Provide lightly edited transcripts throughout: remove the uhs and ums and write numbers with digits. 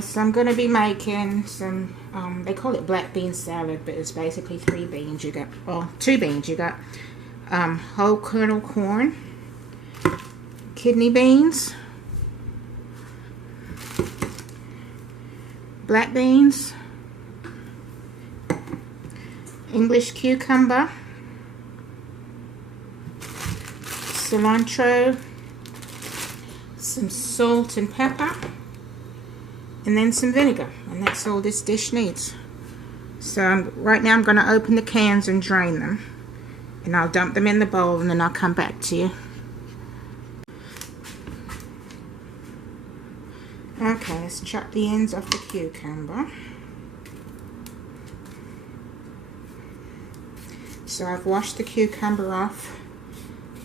So I'm going to be making some, they call it black bean salad, but it's basically 3 beans. You got, well, 2 beans. You got whole kernel corn, kidney beans, black beans, English cucumber, cilantro, some salt and pepper, and then some vinegar, and that's all this dish needs. So right now I'm going to open the cans and drain them, and I'll dump them in the bowl, and then I'll come back to you. Okay, let's chop the ends off the cucumber. So I've washed the cucumber off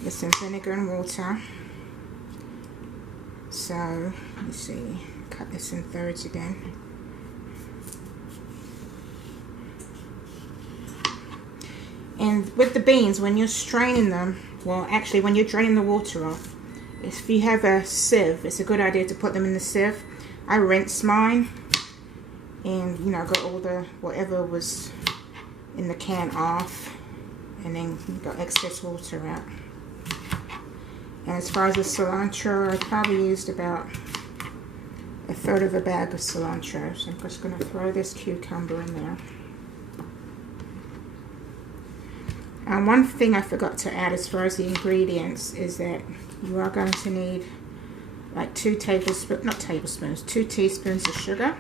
with some vinegar and water. So let's see, cut this in thirds again. And with the beans, when you're straining them, well, actually when you're draining the water off, if you have a sieve, it's a good idea to put them in the sieve. I rinse mine, and you know, got all the whatever was in the can off, and then got excess water out. And as far as the cilantro, I probably used about 1/3 of a bag of cilantro. So I'm just going to throw this cucumber in there. One thing I forgot to add as far as the ingredients is that you are going to need like 2 teaspoons of sugar.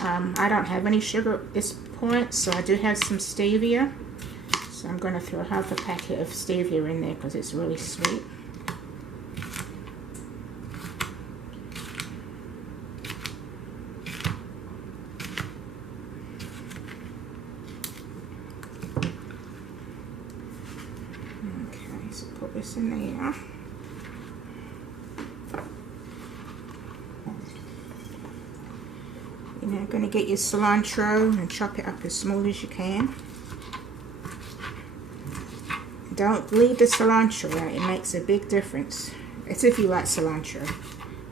I don't have any sugar at this point, so I do have some stevia. So I'm going to throw half a packet of stevia in there because it's really sweet. Okay, so put this in there. You're going to get your cilantro and chop it up as small as you can. Don't leave the cilantro out, it makes a big difference. It's if you like cilantro.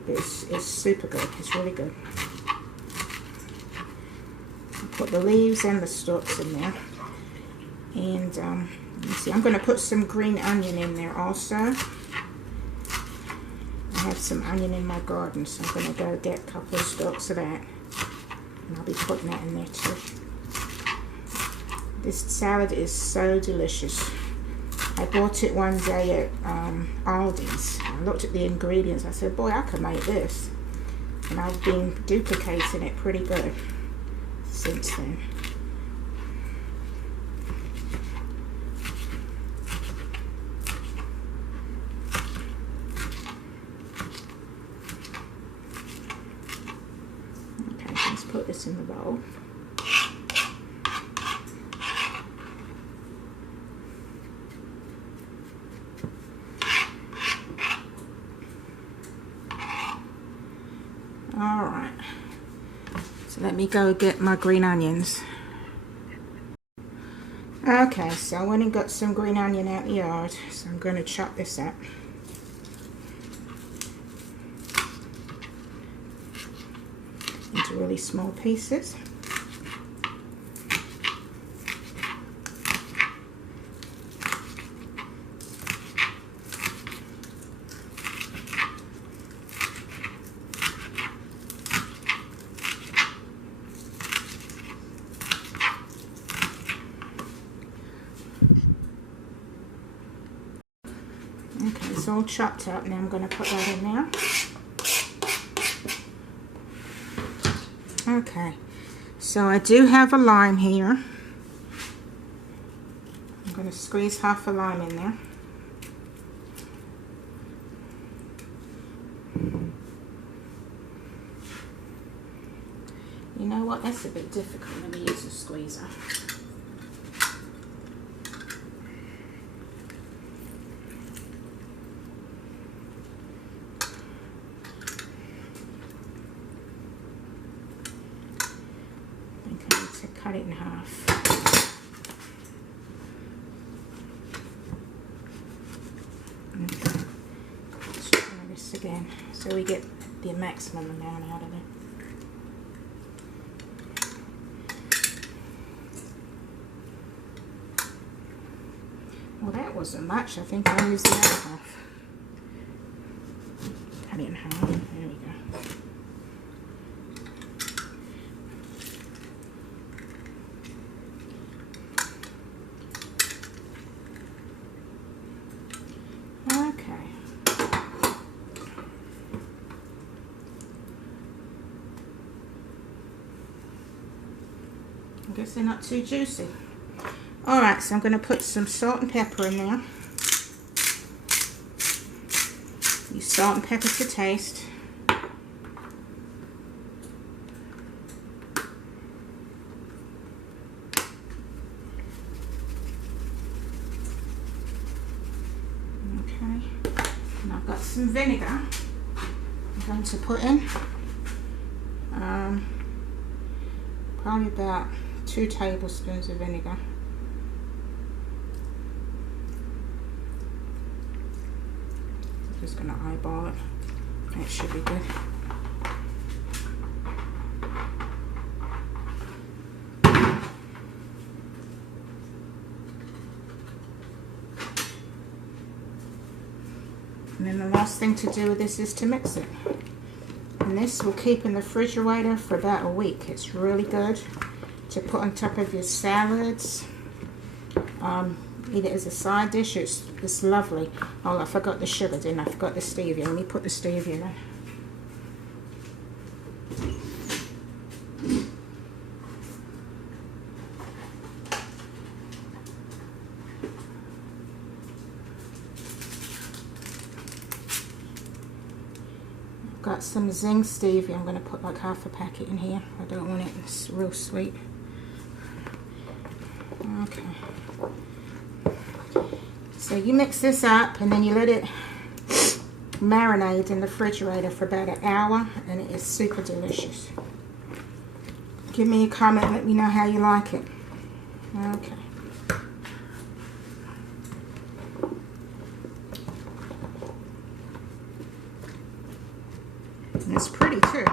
It's super good, it's really good. Put the leaves and the stalks in there. And let me see, I'm going to put some green onion in there also. I have some onion in my garden, so I'm going to go get a couple of stalks of that. And I'll be putting that in there too. This salad is so delicious. I bought it one day at Aldi's. I looked at the ingredients. I said, boy, I could make this. And I've been duplicating it pretty good since then. Okay, let's put this in the bowl. Alright, so let me go get my green onions. Okay, so I went and got some green onion out the yard, so I'm going to chop this up. Into really small pieces. Okay, it's all chopped up. Now I'm going to put that in there. Okay, so I do have a lime here. I'm going to squeeze half a lime in there. You know what? That's a bit difficult. Let me use a squeezer. To cut it in half. Okay. Let's try this again so we get the maximum amount out of it. wasn't much. I think I used the other half. Cut it in half. There we go. Okay. I guess they're not too juicy. Alright, so I'm going to put some salt and pepper in there. Use salt and pepper to taste. Okay, and I've got some vinegar I'm going to put in. Probably about 2 tablespoons of vinegar. I'm just going to eyeball it. That should be good. And then the last thing to do with this is to mix it. And this will keep in the refrigerator for about a week. It's really good to put on top of your salads. Eat it as a side dish. It's lovely. Oh, I forgot the sugar, didn't I? I forgot the stevia. Let me put the stevia in. Got some Zing stevia. I'm going to put like half a packet in here. I don't want it, it's real sweet. Okay. So you mix this up and then you let it marinate in the refrigerator for about an hour, and it is super delicious. Give me a comment, let me know how you like it. Okay. And it's pretty too.